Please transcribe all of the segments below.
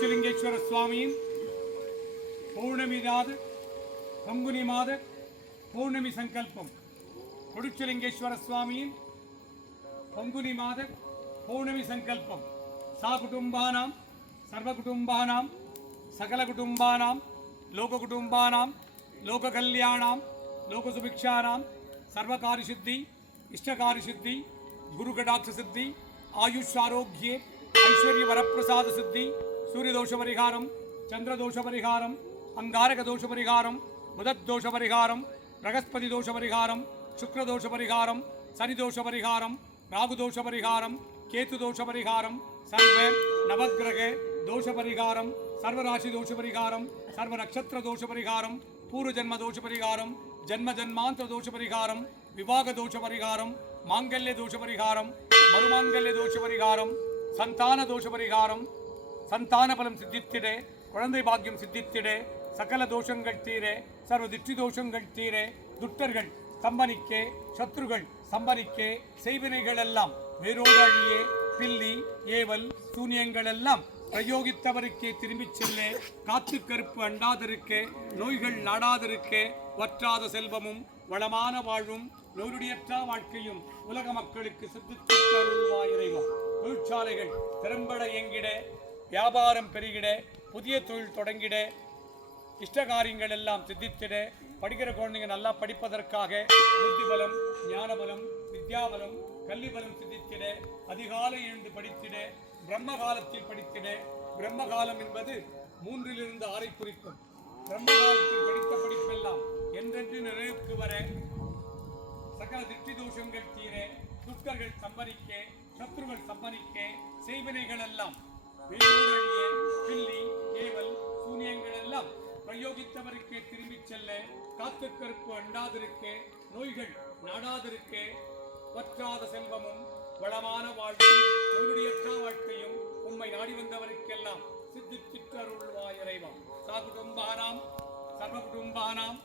கொடுச்சலிங்கேஸ்வர சுவாமியின் பௌர்ணமி நாத பங்குனி மாத பௌர்ணமி சங்கல்பம். கொடுச்சலிங்கேஸ்வர சுவாமியின் பங்குனி மாத பௌர்ணமி சங்கல்பம். சா குடும்பானாம் சர்வ குடும்பானாம் சகல குடும்பானாம் லோக குடும்பானாம் லோக கல்யாணாம் லோக சுபிக்ஷானாம் சர்வகாரி சித்தி இஷ்டகாரி சித்தி குரு கடாட்ச சித்தி ஆயுஷ் ஆரோக்கியே ஐஸ்வர்ய வரப்பிரசாத சித்தி சூரிய தோஷ பரிகாரம் சந்திர தோஷ பரிகாரம் அங்காரக தோஷ பரிகாரம் புதத் தோஷ பரிகாரம் பிரகஸ்பதி தோஷ பரிகாரம் சுக்ர தோஷ பரிகாரம் சனி தோஷ பரிகாரம் ராகு தோஷ பரிகாரம் கேத்து தோஷ பரிகாரம் சர்வ நவக்கிரக தோஷ பரிகாரம் சர்வராசி தோஷ பரிகாரம் சர்வ நட்சத்திர தோஷ பரிகாரம் பூர்வ ஜன்ம தோஷ பரிகாரம் ஜன்ம ஜன்மாந்தர தோஷ பரிகாரம் விவாக தோஷ பரிகாரம் மாங்கல்ய தோஷ பரிகாரம் மறுமாங்கல்ய தோஷ பரிகாரம் சந்தான தோஷ பரிகாரம் சந்தான பலம் சித்தித்திட குழந்தை பாக்கியம் சித்தித்திட சகல தோஷங்கள் தீரே சர்வ திருஷ்டி தோஷங்கள் தீரே துட்டர்கள் சம்பனிக்கே சத்ருகள் சம்பனிக்கே செய்வினைகள் எல்லாம் வேரோடு அழியே பில்லி ஏவல் சூனியங்கள் எல்லாம் பிரயோகித்தவருக்கே திரும்பிச் செல்ல காத்து கருப்பு அண்டாதிருக்கே நோய்கள் நாடாதிருக்கே வற்றாத செல்வமும் வளமான வாழ்வும் நோருடையற்ற வாழ்க்கையும் உலக மக்களுக்கு சித்தித்தருள்வாயிறைவா. தொழிற்சாலைகள் திறம்பட இயங்கிட வியாபாரம் பெருகிட புதிய தொழில் தொடங்கிட இஷ்டகாரியங்கள் எல்லாம் சித்தித்திட படிக்கிற குழந்தைங்க நல்லா படிப்பதற்காக புத்தி பலம் ஞான பலம் வித்யாபலம் கல்வி பலம் சித்தித்திட அதிகாலை எழுந்து படித்திட பிரம்ம காலத்தில் படித்திட பிரம்ம காலம் என்பது 3 to 6 குறிக்கும். பிரம்ம காலத்தில் படித்த படிப்பெல்லாம் என்றென்று நிறைவுக்கு வர சகல திருஷ்டி தோஷங்கள் தீர துஷ்டர்கள் சம்பரிக்க சத்ருகள் சம்பரிக்க செய்வினைகள் எல்லாம் வேறொழிய பில்லி ஏவல் சூனியங்கள் எல்லாம் பிரயோகித்தவருக்கே திரும்பிச் செல்ல காத்து கருப்பு அண்டாதிருக்க நோய்கள் நாடாதிருக்க வற்றாத செல்வமும் வளமான வாழ்வும் நோயுடையற்ற வாழ்க்கையும் உம்மை நாடி வந்தவருக்கெல்லாம் சித்தித்திட்டருள்வாயிறைவா. சா குடும்பானாம் சர்வ குடும்பானாம்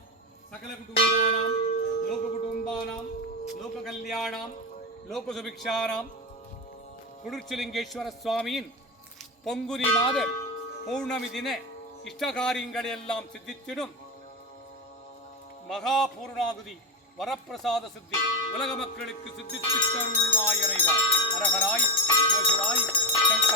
சகல குடும்பானாம் லோக குடும்பானாம் லோக கல்யாணாம் லோக சுபிக்ஷானாம் கொடுச்சலிங்கேஸ்வர சுவாமியின் பொங்குனி மாத பௌர்ணமி தின இஷ்டகாரியங்கள் எல்லாம் சித்தித்திடும் மகா பூர்ணாகுதி வரப்பிரசாத சித்தி உலக மக்களுக்கு சித்தித்திட்டருள்வாயிறைவா. ஹரஹராய் சிவாய் சங்கராய்